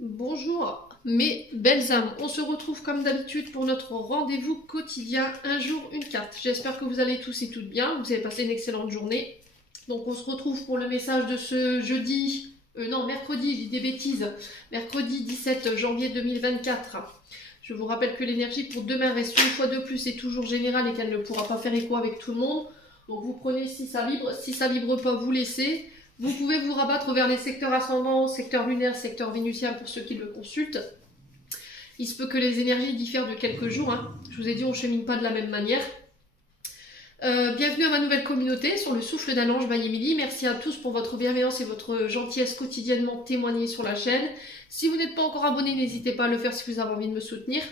Bonjour mes belles âmes, on se retrouve comme d'habitude pour notre rendez-vous quotidien, un jour une carte. J'espère que vous allez tous et toutes bien, vous avez passé une excellente journée. Donc on se retrouve pour le message de ce mercredi, je dis des bêtises, mercredi 17 janvier 2024. Je vous rappelle que l'énergie pour demain reste une fois de plus et toujours générale et qu'elle ne pourra pas faire écho avec tout le monde. Donc vous prenez si ça vibre pas, vous laissez. Vous pouvez vous rabattre vers les secteurs ascendants, secteur lunaire, secteur vénusien pour ceux qui le consultent. Il se peut que les énergies diffèrent de quelques jours. Je vous ai dit, on ne chemine pas de la même manière. Bienvenue à ma nouvelle communauté sur le souffle d'un ange by Emily. Merci à tous pour votre bienveillance et votre gentillesse quotidiennement témoignée sur la chaîne. Si vous n'êtes pas encore abonné, n'hésitez pas à le faire si vous avez envie de me soutenir.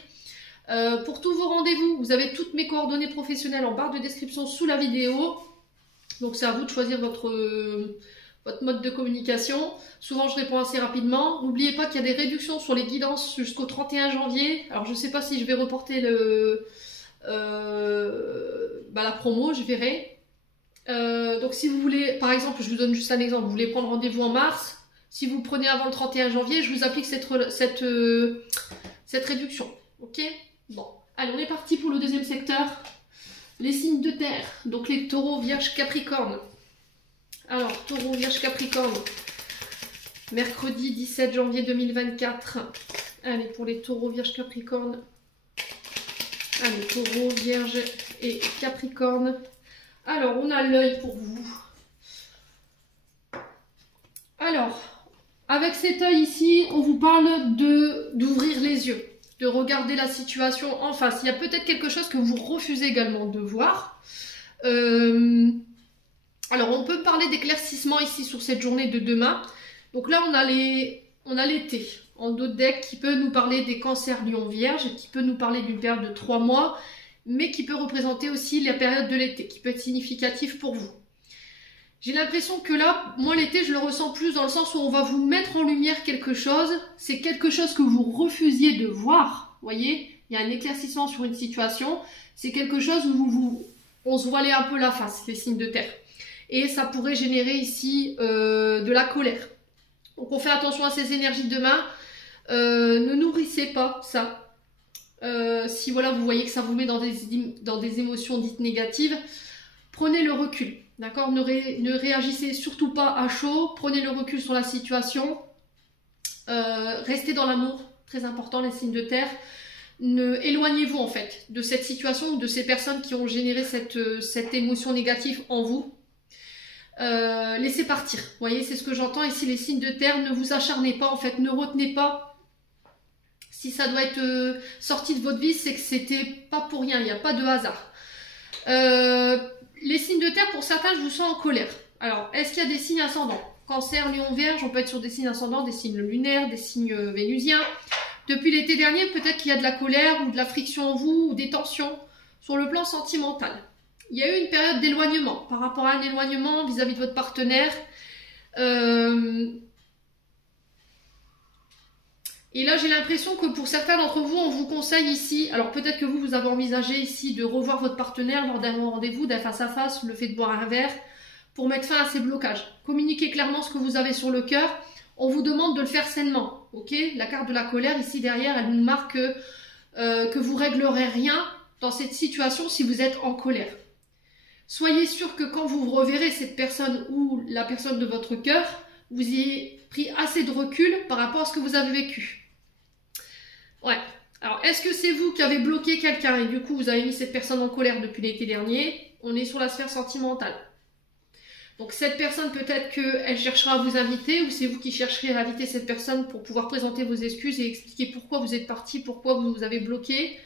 Pour tous vos rendez-vous, vous avez toutes mes coordonnées professionnelles en barre de description sous la vidéo. Donc c'est à vous de choisir votre mode de communication. Souvent je réponds assez rapidement. N'oubliez pas qu'il y a des réductions sur les guidances jusqu'au 31 janvier. Alors je ne sais pas si je vais reporter la promo, je verrai. Donc si vous voulez, par exemple, je vous donne juste un exemple, vous voulez prendre rendez-vous en mars, si vous prenez avant le 31 janvier, je vous applique cette réduction. Ok? Bon, allez, on est parti pour le deuxième secteur. Les signes de terre, donc les taureaux, vierges, capricornes. Alors, taureau, vierge, capricorne, mercredi 17 janvier 2024. Allez, pour les taureaux, vierge, capricorne. Allez, taureau, vierge et capricorne. Alors, on a l'œil pour vous. Alors, avec cet œil ici, on vous parle d'ouvrir les yeux, de regarder la situation en face. Il y a peut-être quelque chose que vous refusez également de voir. Alors, on peut parler d'éclaircissement ici sur cette journée de demain. Donc là, on a l'été en dos de deck qui peut nous parler des cancers lion vierge, qui peut nous parler d'une période de 3 mois, mais qui peut représenter aussi la période de l'été, qui peut être significatif pour vous. J'ai l'impression que là, moi l'été, je le ressens plus dans le sens où on va vous mettre en lumière quelque chose. C'est quelque chose que vous refusiez de voir. Vous voyez, il y a un éclaircissement sur une situation. C'est quelque chose où on se voilait un peu la face, les signes de terre. Et ça pourrait générer ici de la colère. Donc on fait attention à ces énergies de demain. Ne nourrissez pas ça. Si voilà, vous voyez que ça vous met dans des émotions dites négatives, prenez le recul. D'accord? Ne réagissez surtout pas à chaud. Prenez le recul sur la situation. Restez dans l'amour. Très important, les signes de terre. Éloignez-vous en fait de cette situation ou de ces personnes qui ont généré cette émotion négative en vous. Laissez partir, vous voyez, c'est ce que j'entends ici, les signes de terre. Ne vous acharnez pas en fait, ne retenez pas. Si ça doit être sorti de votre vie, c'est que c'était pas pour rien, il n'y a pas de hasard. Les signes de terre, pour certains, je vous sens en colère. Alors, est-ce qu'il y a des signes ascendants? Cancer, lion, vierge, on peut être sur des signes ascendants, des signes lunaires, des signes vénusiens. Depuis l'été dernier, peut-être qu'il y a de la colère ou de la friction en vous, ou des tensions sur le plan sentimental. Il y a eu une période d'éloignement, par rapport à un éloignement vis-à-vis de votre partenaire. Et là, j'ai l'impression que pour certains d'entre vous, on vous conseille ici, alors peut-être que vous avez envisagé ici de revoir votre partenaire lors d'un rendez-vous, d'un face-à-face, le fait de boire un verre, pour mettre fin à ces blocages. Communiquez clairement ce que vous avez sur le cœur. On vous demande de le faire sainement. Ok? La carte de la colère, ici derrière, elle nous marque que vous réglerez rien dans cette situation si vous êtes en colère. Soyez sûr que quand vous reverrez cette personne ou la personne de votre cœur, vous ayez pris assez de recul par rapport à ce que vous avez vécu. Ouais. Alors, est-ce que c'est vous qui avez bloqué quelqu'un et du coup vous avez mis cette personne en colère depuis l'été dernier? On est sur la sphère sentimentale. Donc cette personne, peut-être qu'elle cherchera à vous inviter ou c'est vous qui chercherez à inviter cette personne pour pouvoir présenter vos excuses et expliquer pourquoi vous êtes parti, pourquoi vous avez bloqué.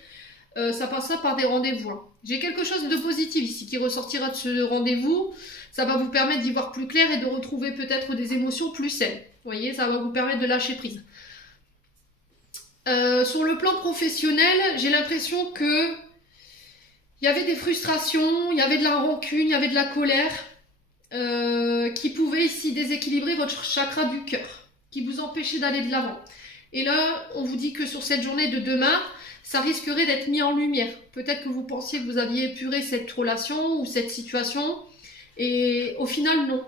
Ça passera par des rendez-vous. J'ai quelque chose de positif ici qui ressortira de ce rendez-vous. Ça va vous permettre d'y voir plus clair et de retrouver peut-être des émotions plus saines. Vous voyez, ça va vous permettre de lâcher prise. Sur le plan professionnel, j'ai l'impression que il y avait des frustrations, il y avait de la rancune, il y avait de la colère qui pouvaient ici déséquilibrer votre chakra du cœur, qui vous empêchait d'aller de l'avant. Et là, on vous dit que sur cette journée de demain, ça risquerait d'être mis en lumière. Peut-être que vous pensiez que vous aviez épuré cette relation ou cette situation, et au final, non.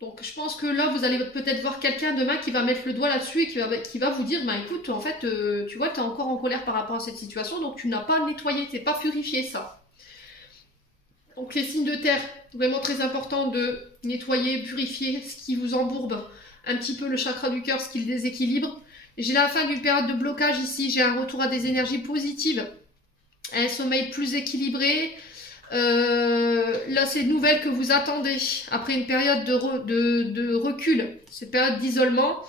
Donc je pense que là, vous allez peut-être voir quelqu'un demain qui va mettre le doigt là-dessus et qui va vous dire, bah écoute, en fait, tu vois, tu es encore en colère par rapport à cette situation, donc tu n'as pas nettoyé, tu n'es pas purifié ça. Donc les signes de terre, vraiment très important de nettoyer, purifier ce qui vous embourbe un petit peu le chakra du cœur, ce qui le déséquilibre. J'ai la fin d'une période de blocage ici, j'ai un retour à des énergies positives, un sommeil plus équilibré. Là, c'est une nouvelle que vous attendez après une période de recul, cette période d'isolement.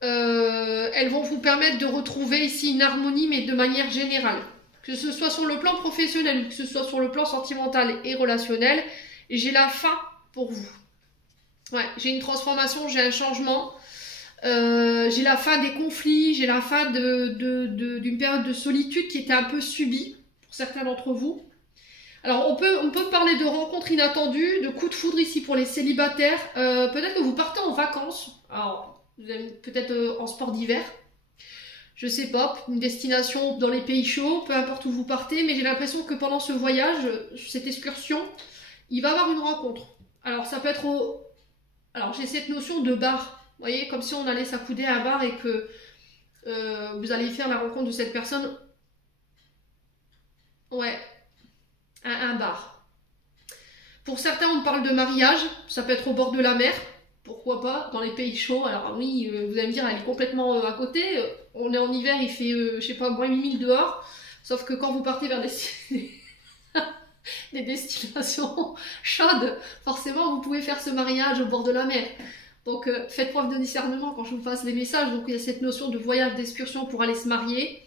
Elles vont vous permettre de retrouver ici une harmonie, mais de manière générale. Que ce soit sur le plan professionnel ou que ce soit sur le plan sentimental et relationnel, j'ai la fin pour vous. Ouais, j'ai une transformation, j'ai un changement. J'ai la fin des conflits, j'ai la fin d'une période de solitude qui était un peu subie pour certains d'entre vous. Alors on peut parler de rencontres inattendues, de coups de foudre ici pour les célibataires. Peut-être que vous partez en vacances, alors peut-être en sport d'hiver, je sais pas, une destination dans les pays chauds, peu importe où vous partez, mais j'ai l'impression que pendant ce voyage, cette excursion, il va y avoir une rencontre. Alors ça peut être Alors j'ai cette notion de bar. Vous voyez, comme si on allait s'accouder à un bar et que vous allez faire la rencontre de cette personne. Ouais, un bar. Pour certains, on parle de mariage. Ça peut être au bord de la mer. Pourquoi pas, dans les pays chauds. Alors oui, vous allez me dire, elle est complètement à côté. On est en hiver, il fait, je sais pas, moins 8000 dehors. Sauf que quand vous partez vers des destinations chaudes, forcément, vous pouvez faire ce mariage au bord de la mer. Donc faites preuve de discernement quand je vous passe les messages. Donc il y a cette notion de voyage, d'excursion pour aller se marier.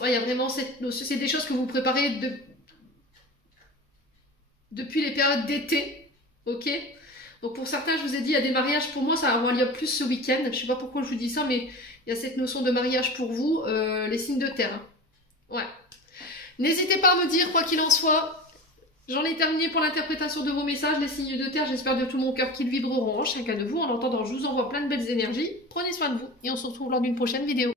Ouais, il y a vraiment cette notion. C'est des choses que vous préparez depuis les périodes d'été. Ok. Donc pour certains, je vous ai dit, il y a des mariages. Pour moi, ça va avoir lieu plus ce week-end. Je ne sais pas pourquoi je vous dis ça, mais il y a cette notion de mariage pour vous, les signes de terre. Ouais. N'hésitez pas à me dire, quoi qu'il en soit. J'en ai terminé pour l'interprétation de vos messages, les signes de terre. J'espère de tout mon cœur qu'ils vibreront en chacun de vous. En attendant, je vous envoie plein de belles énergies. Prenez soin de vous et on se retrouve lors d'une prochaine vidéo.